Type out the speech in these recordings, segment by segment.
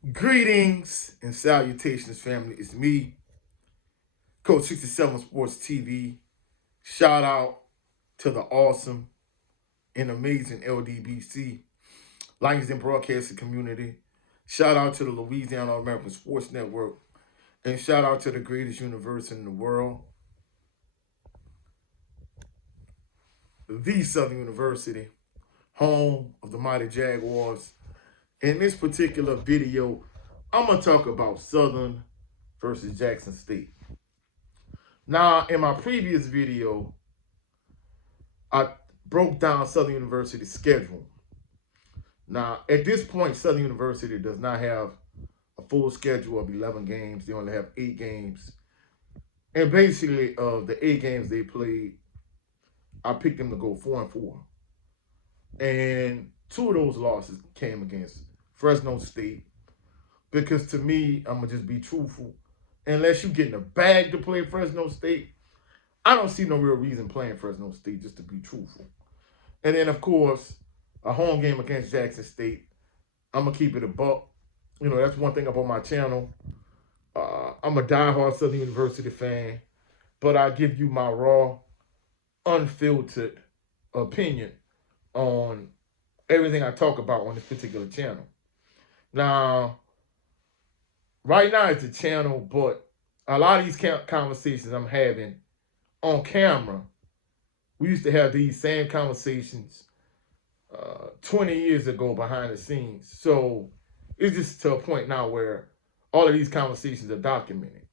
Greetings and salutations, family. It's me, Coach 67 Sports TV. Shout out to the awesome and amazing LDBC, Lions and Broadcasting Community. Shout out to the Louisiana American Sports Network. And shout out to the greatest university in the world, the Southern University, home of the mighty Jaguars. In this particular video, I'm going to talk about Southern versus Jackson State. Now, in my previous video, I broke down Southern University's schedule. Now, at this point, Southern University does not have a full schedule of 11 games. They only have 8 games. And basically, of the 8 games they played, I picked them to go 4-4. And 2 of those losses came against Fresno State. Because to me, I'm going to just be truthful. Unless you get in a bag to play Fresno State, I don't see no real reason playing Fresno State, just to be truthful. And then, of course, a home game against Jackson State. I'm going to keep it a buck. You know, that's one thing about my channel. I'm a diehard Southern University fan, but I give you my raw, unfiltered opinion on everything I talk about on this particular channel. Now, right now it's a channel, but a lot of these conversations I'm having on camera, we used to have these same conversations 20 years ago behind the scenes. So it's just to a point now where all of these conversations are documented.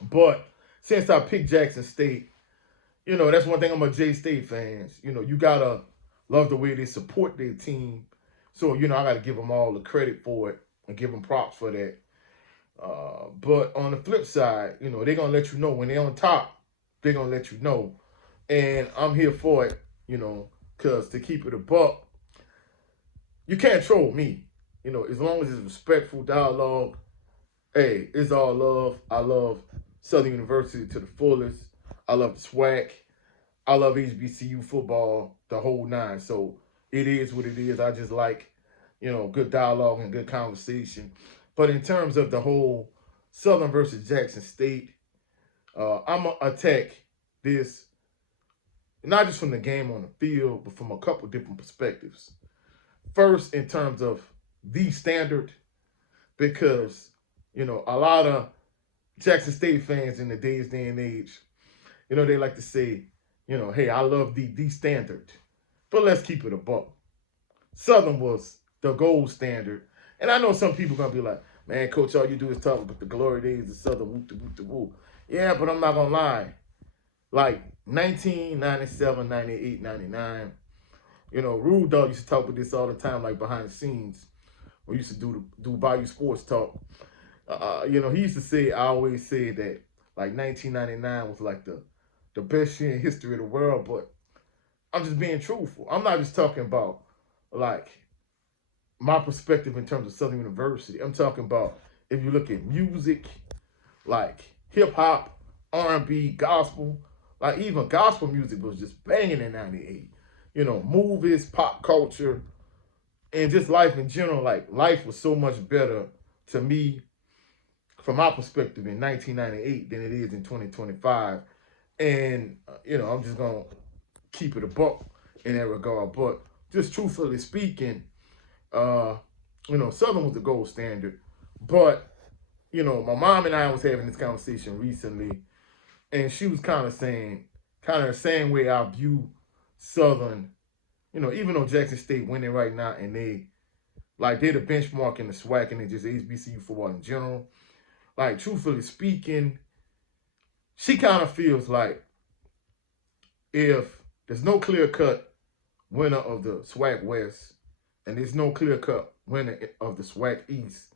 But since I picked Jackson State, you know, that's one thing about J-State fans. You know, you got to love the way they support their team. So, you know, I got to give them all the credit for it and give them props for that. But on the flip side, you know, they're going to let you know when they're on top, they're going to let you know. And I'm here for it, you know, because to keep it a buck, you can't troll me. You know, as long as it's respectful dialogue, hey, it's all love. I love Southern University to the fullest. I love the SWAC. I love HBCU football, the whole nine. So it is what it is. I just like, you know, good dialogue and good conversation. But in terms of the whole Southern versus Jackson State, I'm going to attack this not just from the game on the field, but from a couple different perspectives. First, in terms of the standard, because, you know, a lot of Jackson State fans in the day and age, you know, they like to say, you know, hey, I love the standard. But let's keep it a buck. Southern was the gold standard. And I know some people going to be like, man, Coach, all you do is talk about the glory days of Southern, whoop-de-whoop-de-whoop. Yeah, but I'm not going to lie. Like 1997, 98, 99, you know, Rude Dog used to talk about this all the time, like behind the scenes. We used to do Bayou Sports Talk. You know, he used to say, I always say that like 1999 was like the best year in history of the world, but I'm just being truthful. I'm not just talking about like my perspective in terms of Southern University. I'm talking about if you look at music, like hip hop, R&B, gospel, like even gospel music was just banging in 98. You know, movies, pop culture, and just life in general. Like life was so much better to me from my perspective in 1998 than it is in 2025. And, you know, I'm just going to keep it a buck in that regard. But just truthfully speaking, you know, Southern was the gold standard. But, you know, my mom and I was having this conversation recently, and she was kind of saying, kind of the same way I view Southern, you know, even though Jackson State winning right now and they're the benchmark in the SWAC and just HBCU football in general. Like, truthfully speaking, she kind of feels like if there's no clear-cut winner of the SWAC West and there's no clear-cut winner of the SWAC East,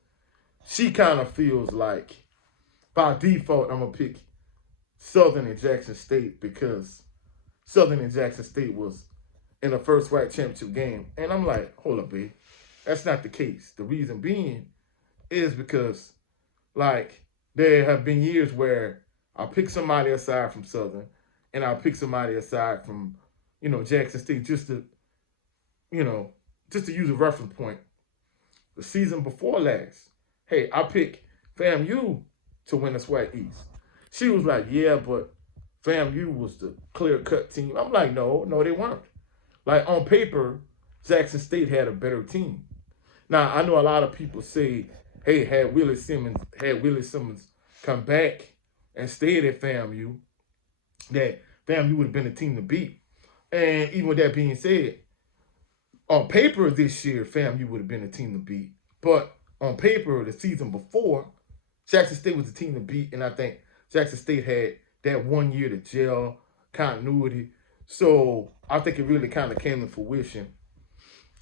she kind of feels like by default I'm going to pick Southern and Jackson State because Southern and Jackson State was in the first SWAC Championship game. And I'm like, hold up, babe. That's not the case. The reason being is because, like, there have been years where I pick somebody aside from Southern and I pick somebody aside from, you know, Jackson State just to, you know, just to use a reference point. The season before last, hey, I pick FAMU to win the SWAC East. She was like, yeah, but FAMU was the clear-cut team. I'm like, no, they weren't. Like, on paper, Jackson State had a better team. Now, I know a lot of people say, hey, had Willie Simmons come back and stayed at FAMU, that FAMU would have been a team to beat. And even with that being said, on paper this year, FAMU would have been a team to beat. But on paper, the season before, Jackson State was the team to beat. And I think Jackson State had that 1 year to gel, continuity. So I think it really kind of came to fruition,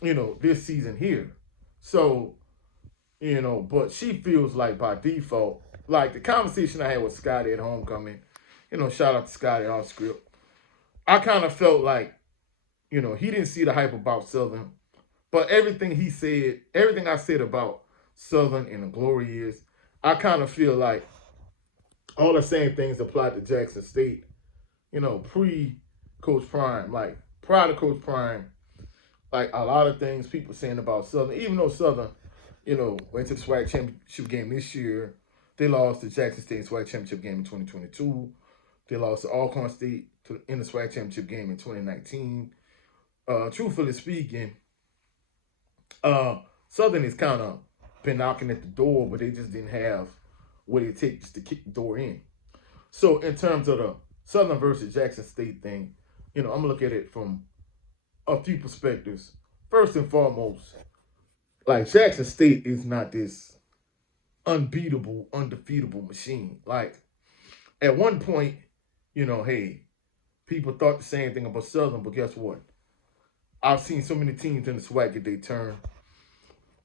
this season here. So, but she feels like by default, like the conversation I had with Scotty at homecoming, shout out to Scotty off script. I kind of felt like, he didn't see the hype about Southern, but everything he said, everything I said about Southern and the glory years, I kind of feel like all the same things applied to Jackson State, pre-Coach Prime. Like, prior to Coach Prime, like a lot of things people saying about Southern, even though Southern, went to the SWAC Championship game this year, they lost to Jackson State SWAC Championship game in 2022. They lost to Alcorn State in the SWAC Championship game in 2019. Truthfully speaking, Southern has kind of been knocking at the door, but they just didn't have what it takes to kick the door in. So in terms of the Southern versus Jackson State thing, I'm going to look at it from a few perspectives. First and foremost, like Jackson State is not this unbeatable, undefeatable machine. Like at one point, hey, people thought the same thing about Southern, but guess what? I've seen so many teams in the SWAC get they turn.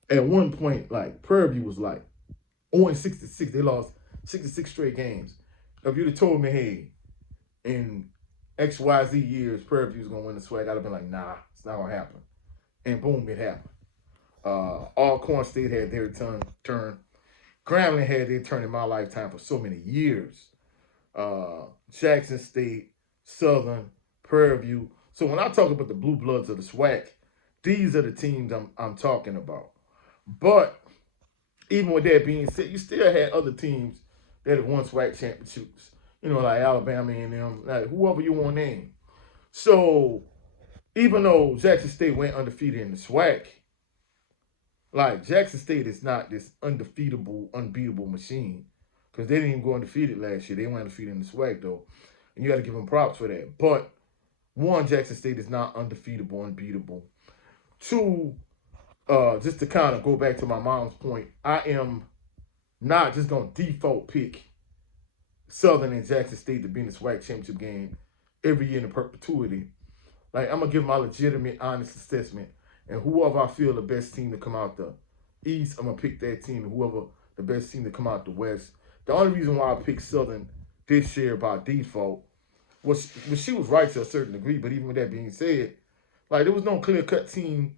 At one point, like Prairie View was like 0-66. They lost 66 straight games. If you'd have told me, hey, in XYZ years, Prairie View's gonna win the SWAC, I'd have been like, nah, it's not gonna happen. And boom, it happened. Alcorn State had their turn. Grambling had their turn in my lifetime for so many years. Jackson State, Southern, Prairie View. So when I talk about the blue bloods of the SWAC, these are the teams I'm talking about. But even with that being said, you still had other teams that have won SWAC championships, like Alabama and them, like whoever you want to name. So even though Jackson State went undefeated in the SWAC, like Jackson State is not this undefeatable, unbeatable machine, because they didn't even go undefeated last year. They went undefeated in the SWAC though, and you got to give them props for that. But one, Jackson State is not undefeatable, unbeatable. Two, just to kind of go back to my mom's point, I am not just going to default pick Southern and Jackson State to be in the SWAC championship game every year in perpetuity. Like, I'm going to give my legitimate, honest assessment. And whoever I feel the best team to come out the East, I'm going to pick that team. And whoever the best team to come out the West. The only reason why I picked Southern this year by default was she was right to a certain degree. But even with that being said, like, there was no clear-cut team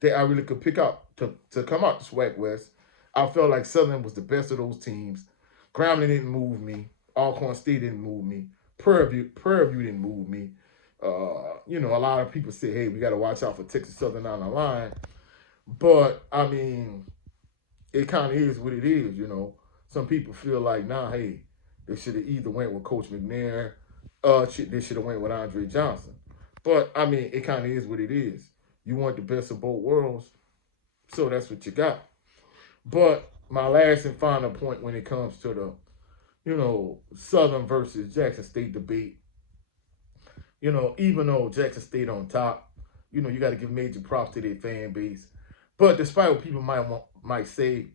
that I really could pick out to come out the SWAC West. I felt like Southern was the best of those teams. Grambling didn't move me. Alcorn State didn't move me. Prairie View didn't move me. A lot of people say, hey, we got to watch out for Texas Southern down the line. But, I mean, it kind of is what it is, Some people feel like, nah, hey, they should have either went with Coach McNair, they should have went with Andre Johnson. But, I mean, it kind of is what it is. You want the best of both worlds, so that's what you got. But my last and final point when it comes to the, Southern versus Jackson State debate, even though Jackson State on top, you got to give major props to their fan base. But despite what people might say,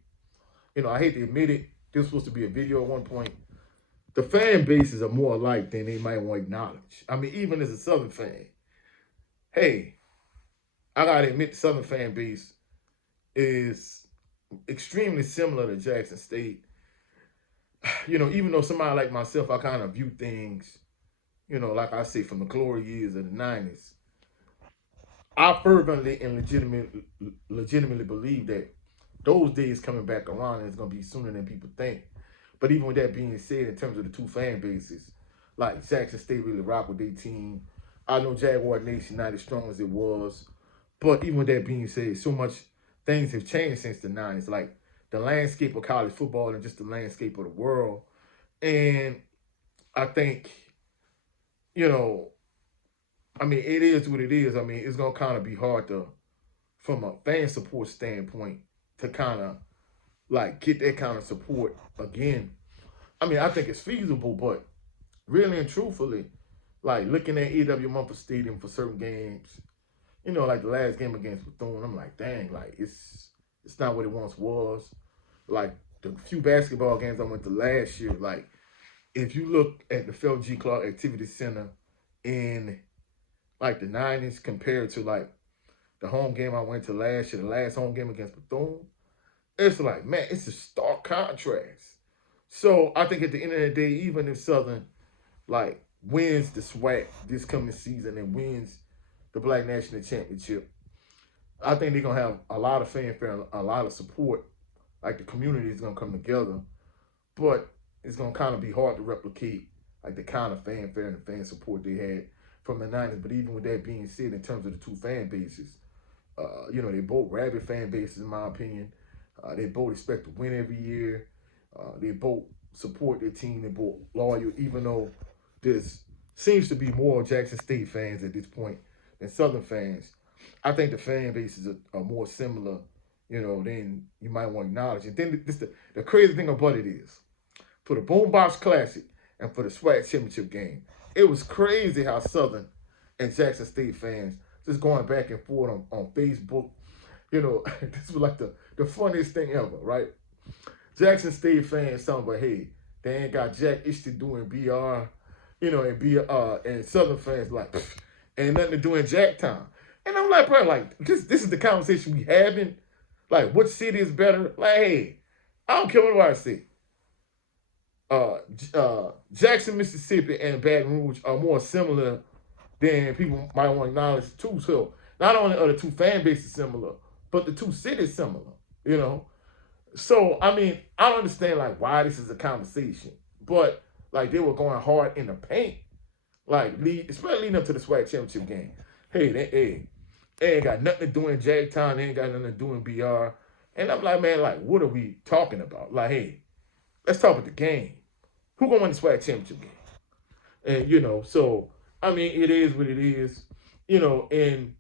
I hate to admit it, this was supposed to be a video at one point. The fan bases are more alike than they might want to acknowledge. I mean, even as a Southern fan, hey, I got to admit the Southern fan base is extremely similar to Jackson State. Even though somebody like myself, I kind of view things, like I say, from the glory years of the 90s. I fervently and legitimately believe that those days coming back around is going to be sooner than people think. But even with that being said, in terms of the two fan bases, like Jackson State really rock with their team. I know Jaguar Nation not as strong as it was. But even with that being said, so much things have changed since the 90s. Like the landscape of college football and just the landscape of the world. And I think, you know, I mean, it is what it is. I mean, it's gonna kind of be hard to, from a fan support standpoint, to kind of like get that kind of support again. I mean, I think it's feasible, but really and truthfully, like looking at EW Memphis Stadium for certain games, like the last game against Bethune, I'm like, dang, like it's not what it once was. Like the few basketball games I went to last year, like if you look at the Phil G. Clark Activity Center in like the '90s compared to like the home game I went to last year, the last home game against Bethune, it's like, man, it's a stark contrast. So I think at the end of the day, even if Southern like wins the SWAC this coming season and wins the Black National Championship, I think they're gonna have a lot of fanfare, a lot of support. Like the community is gonna come together, but it's gonna kind of be hard to replicate like the kind of fanfare and the fan support they had from the '90s. But even with that being said, in terms of the two fan bases, they both rabid fan bases, in my opinion. They both expect to win every year. They both support their team. They both loyal, even though there's seems to be more Jackson State fans at this point than Southern fans. I think the fan bases are more similar, than you might want to acknowledge. And then the crazy thing about it is, for the Boombox Classic and for the SWAC Championship game, it was crazy how Southern and Jackson State fans just going back and forth on Facebook. This was like the funniest thing ever, right? Jackson State fans talking about, hey, they ain't got Jack Ishti doing BR, and Southern fans like, ain't nothing to do in Jacktown. And I'm like, bro, like, this is the conversation we having. Like, what city is better? Like, hey, I don't care what I say. Jackson, Mississippi and Baton Rouge are more similar than people might want to acknowledge too. So not only are the two fan bases similar, but the two cities similar, So, I mean, I don't understand, like, why this is a conversation. But, like, they were going hard in the paint, like, especially leading up to the SWAC Championship game. Hey, they ain't got nothing to do in Jacktown. They ain't got nothing to do in BR. And I'm like, man, like, what are we talking about? Like, hey, let's talk about the game. Who gonna win the SWAC Championship game? And, so, I mean, it is what it is. And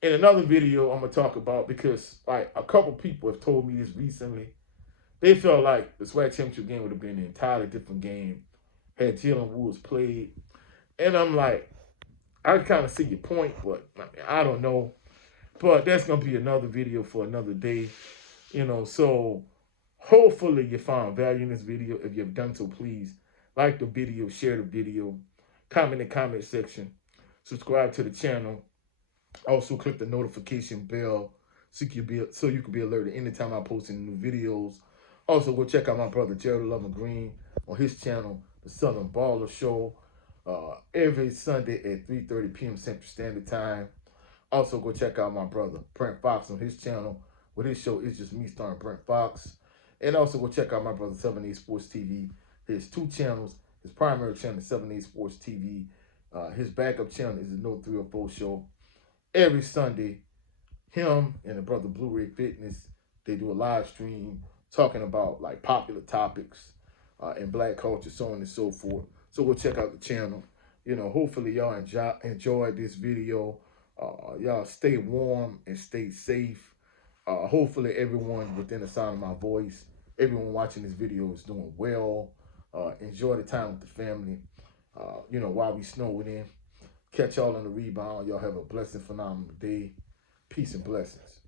in another video I'm going to talk about, because, like, a couple people have told me this recently. They felt like the SWAC Championship game would have been an entirely different game had Jalen Woods played. And I'm like, I kind of see your point, but I mean, I don't know. But that's going to be another video for another day. So hopefully you found value in this video. If you've done so, please like the video, share the video, comment in the comment section, subscribe to the channel. Also, click the notification bell so you can be alerted anytime I post any new videos. Also, go check out my brother Gerald Lovin Green on his channel, The Southern Baller Show, every Sunday at 3:30 p.m. Central Standard Time. Also, go check out my brother Brent Fox on his channel, where his show is just me starring Brent Fox. And also, go check out my brother 78 Sports TV. He has two channels. His primary channel is 78 Sports TV. His backup channel is the No 304 Show. Every Sunday, him and the brother Blue Ray Fitness, they do a live stream talking about like popular topics in black culture, so on and so forth. So go check out the channel. Hopefully y'all enjoyed this video. Y'all stay warm and stay safe. Hopefully everyone within the sound of my voice, everyone watching this video is doing well. Enjoy the time with the family, while we snowing in. Catch y'all on the rebound. Y'all have a blessed, phenomenal day. Peace and blessings.